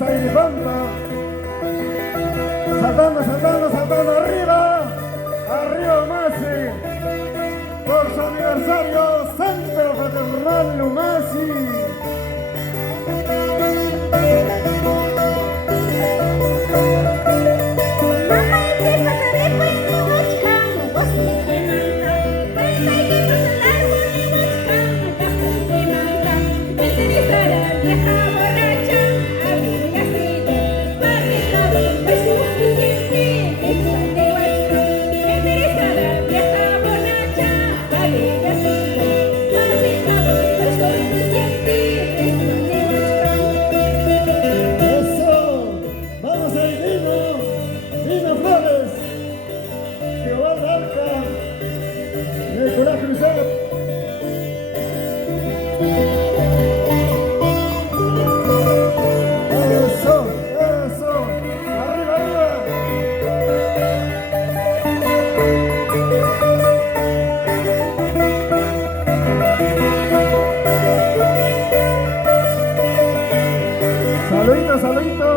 Sairipampa. Saltando, saltando, saltando arriba. Arriba Masi. Por su aniversario, Centro Fraternal Lumasi. Saludito, saludito,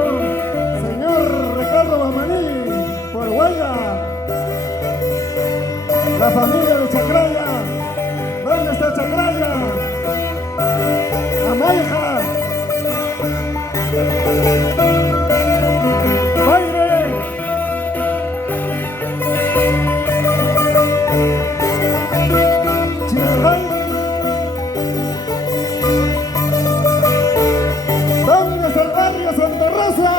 señor Ricardo Bamaní, por Huella, la familia de Chacraya. ¿Dónde está Chacraya? Amaija. ¡Baile! ¡Chirray! ¿Dónde está el barrio Santa Rosa?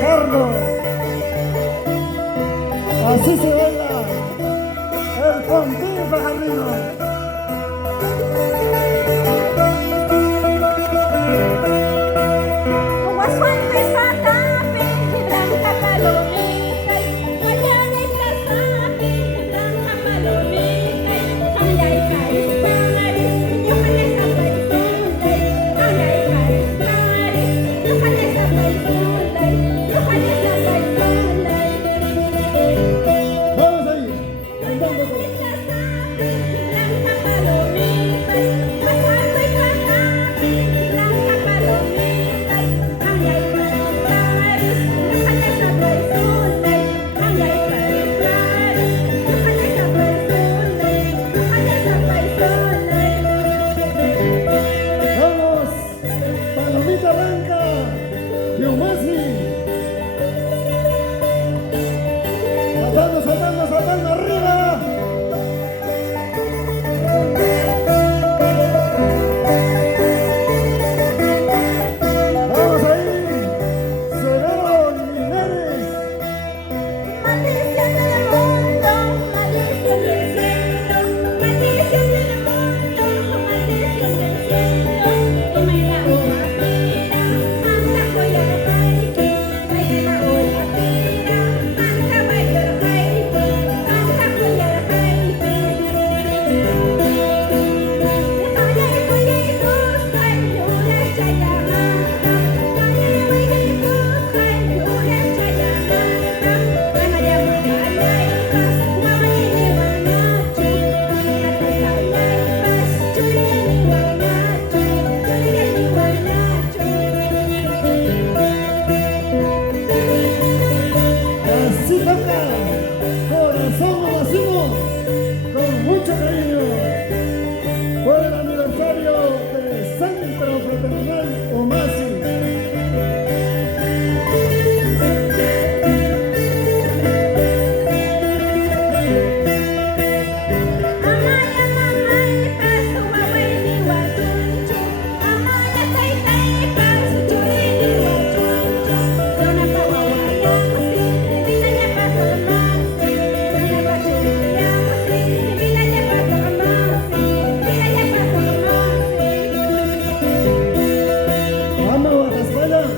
dejarlo. Así se baila el Pompín Pajarino. Saltando, saltando arriba. Vamos ahí, Severo Linares. Maldición del mundo, maldición del cielo, maldición del mundo, maldición del cielo. Y me la una pira, anda voy a reiki, me la una pira, anda voy a reiki, anda voy a reiki. Así toca, corazón lo hacemos con mucho cariño por el aniversario del Centro Fraternal Omasi. Vamos, Raspalas.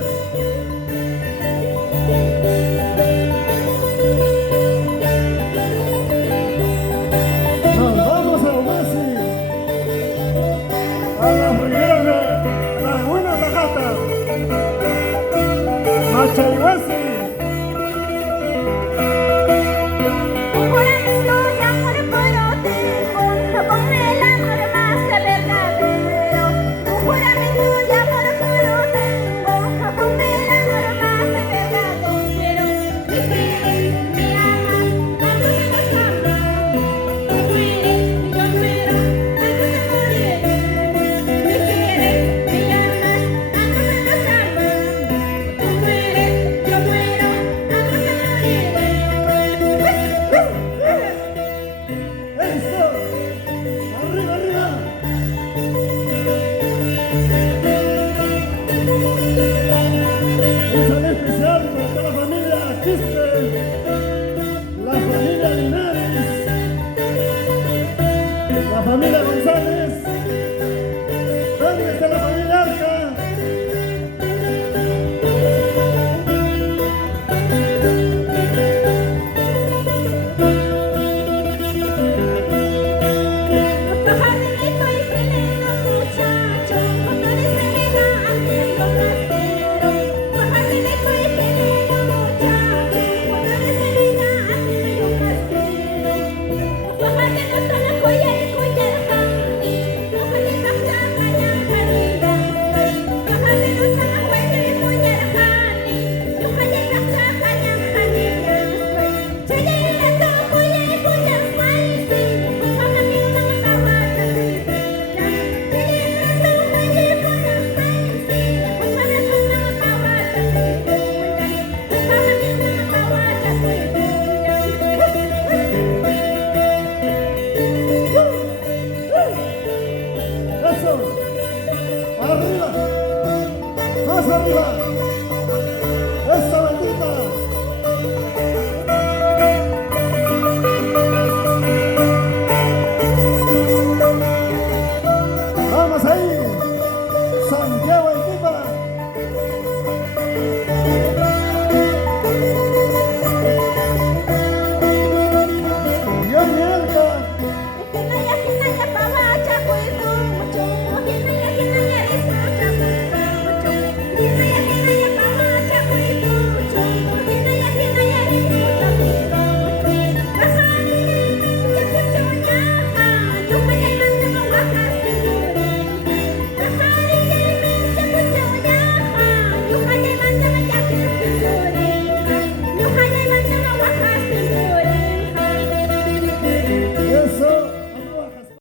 Nos vamos a Omasi, a las riberas de la buena Tajata, Machayhuasi. Un juramento de amor puro tengo, con el amor más verdadero. Un juramento de amor puro tengo, con el amor más verdadero. Me quieres, me amas, tanto que nos amamos. Tú mueres, yo muero, tanto que moriré. Me quieres, me amas, tanto que nos amamos. Tú mueres, yo muero, tanto que moriré. ¡Eso! ¡Arriba, arriba! Un saludo especial para toda la familia Quispe, la familia Linares, la familia González. ¿Dónde está la familia Arca? Pajarito y gelero, muchacho, motores de vena, amigo casero. Pajarito y gelero, muchacho, motores de vena, amigo casero. Pajarte no son las joyas y joyas jani, pajarte pasa caña carida. Pajarte no son las joyas y joyas jani, pajarte pasa caña carida. Chayera to joya y joya falsi, pajarte no son las ¡Eso! ¡Arriba! ¡Más arriba!